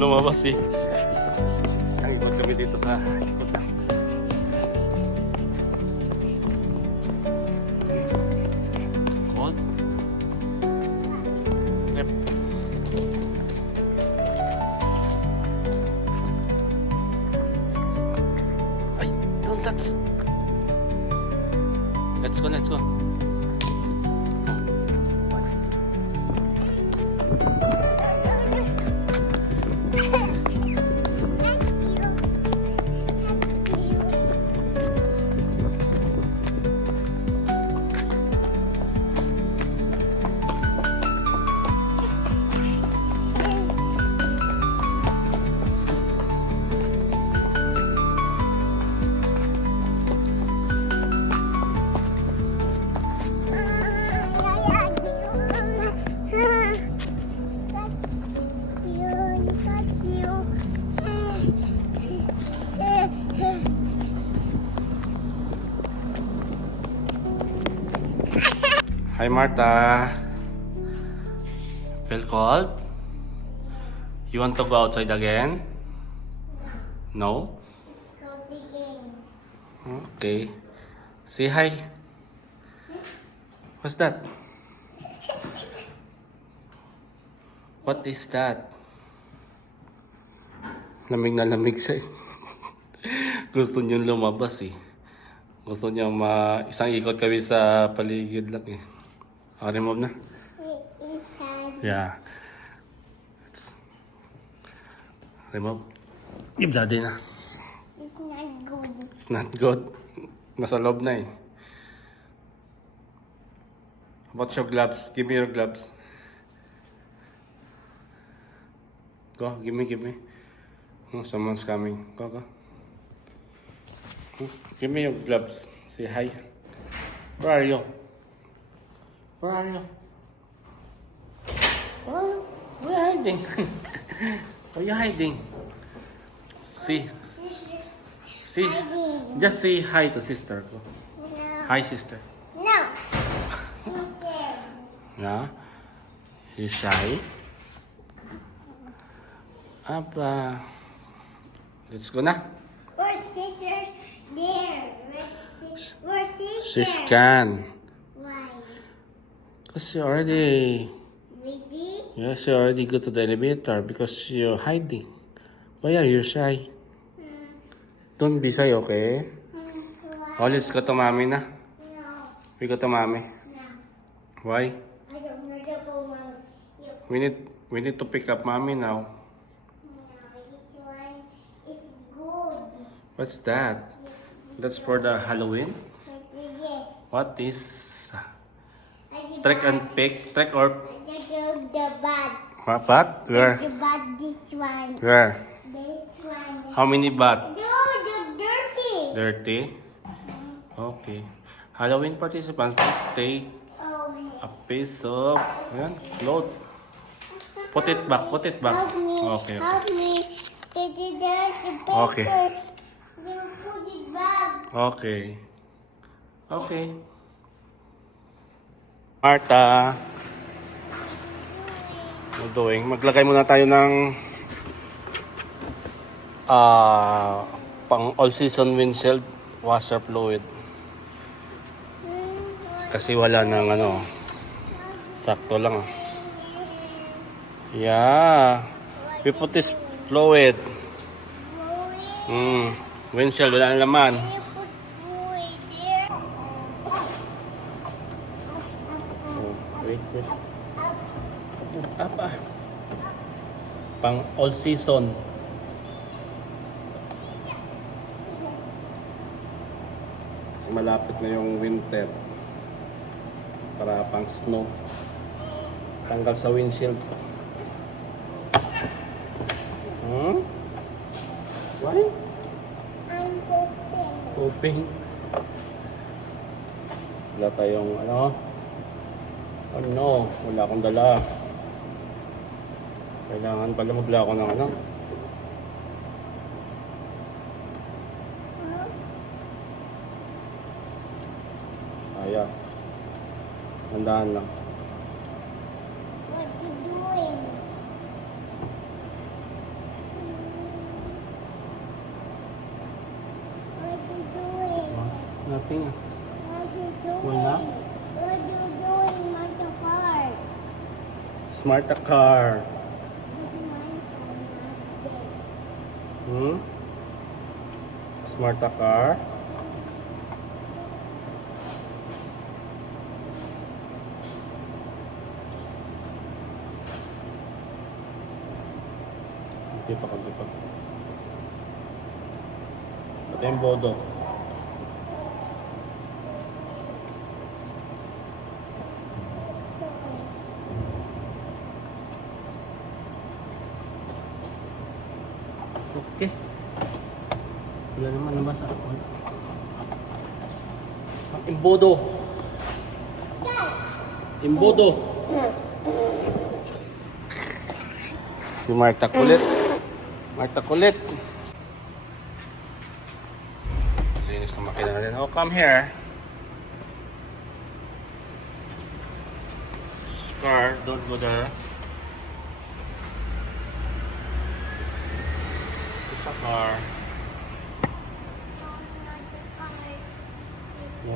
yung lumabas eh. Isang ikot kami dito sa ikot lang. Cold? Yep. Ay, don't touch. Let's go, let's go. Hi Martha. Feel cold? You want to go outside again? No? Okay. Say hi. What's that? What is that? Lamig na lamig siya. Gusto niyo lumabas eh. Gusto niya isang ikot kami sa paligid lang eh. Remove na? Yeah. Remove. Give daddy na. It's not good. It's not good. Nasa loob na eh. How about your gloves? Give me your gloves. Go, give me. Oh, someone's coming. Go. Give me your gloves. Say hi. Where are you? Where are you? Where are you hiding? Where are you hiding? See. Just say hi to sister. Go. No. Hi, sister. No. Sister. No? You shy? Apa? Let's go na. Where's sister? There. Where's sister? She's can. Why? Because you already... Ready? Yes, you already go to the elevator because you're hiding. Why are you shy? Don't be shy, okay? Why? Oh, let's go to mommy na. No. We go to mommy. No. Why? I don't want to go, Mom. We need to pick up mommy now. No, this one is good. What's that? That's for the Halloween? Yes. What is... Trick and pick? Trick or... The bad. What? Where? The bad, this one. Where? This one. How many bat? No, the dirty. Dirty? Okay. Halloween participants, please take Oh, a piece of cloth. Put it back. help me. Okay. Help me. It is dirty paper. Okay. You put it back. Okay. Martha. What doing? Maglagay muna tayo ng pang all season windshield washer fluid. Kasi wala nang sakto lang. Yeah. We put this fluid. Windshield, wala nang laman. You put fluid there. Oh, wait. Apa? Pang all season. Kasi malapit na yung winter. Para pang snow. Tanggal sa windshield. Why? I'm pooping. Pooping. Wala tayong wala akong dala. Kailangan pala magla ako ng Kaya. Handaan lang. What you doing? Tingnan. What you doing? Wala. What you doing, Mata Car? Smart car. This is my phone, Hmm? Smart car. Hindi pa kami pa. Ito yung bodo. Okay. Wala naman nabasa ako. Ang imbodo. Imbodo. Si Marta kulit. Marta kulit. Linis na makina natin. Oh, come here. Car, don't go there. It's a car.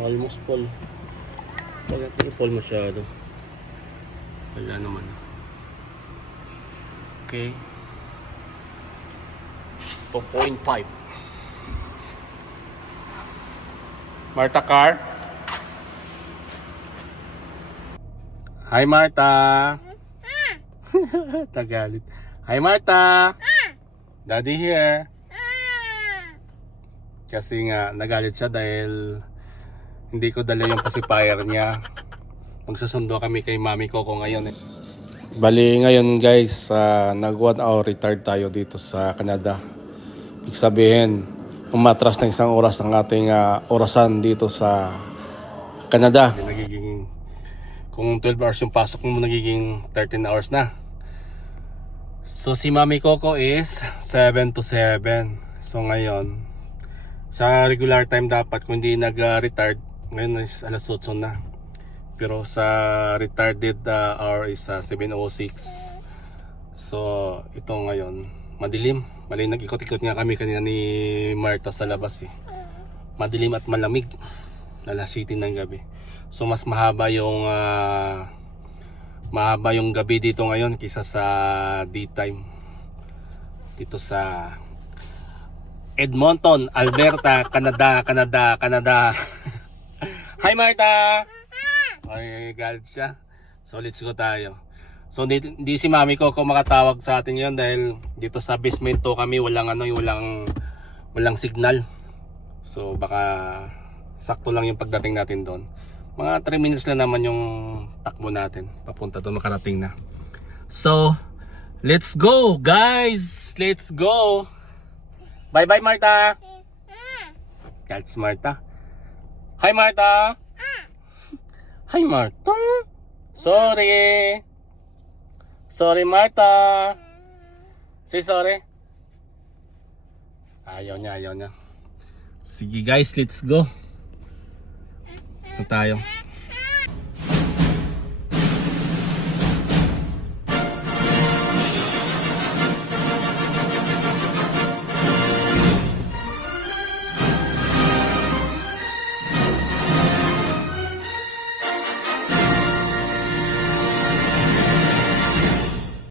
Almost full. Bakit yung full masyado? Wala naman. Okay. 2.5. Marta car. Hi Marta. Tagalit. Hi Marta. Daddy here. Kasi nga nagalit siya dahil hindi ko dala yung pacifier niya. Magsusundo kami kay Mami Coco ngayon eh. Bali ngayon guys, nag 1 hour retard tayo dito sa Canada. Ibig sabihin, umatras ng 1 oras ang ating orasan dito sa Canada. Nagiging, kung 12 hours yung pasok mo, nagiging 13 hours na. So si Mami Coco is 7 to 7. So ngayon, sa regular time dapat, kung hindi nag-retard, ngayon is alas 8 na. Pero sa retarded hour is 7:06. So ito ngayon, madilim. Mali nag-ikot-ikot nga kami kanina ni Marta sa labas eh. Madilim at malamig. Alas 7 ng gabi. So mas mahaba yung gabi dito ngayon kaysa sa daytime. Dito sa Edmonton, Alberta, Canada. Hi Marta! Ay, galit siya. So let's go tayo. So hindi si Mami Coco makatawag sa atin ngayon dahil dito sa basement to kami walang signal. So baka sakto lang yung pagdating natin doon. Mga 3 minutes lang naman yung takbo natin. Papunta doon, makarating na. So let's go guys! Let's go! Bye bye Marta! Galit si Marta. Hi Marta! Hi Marta! Sorry! Sorry Marta! Say sorry. Ayaw niya. Sige guys, let's go. Ito tayo.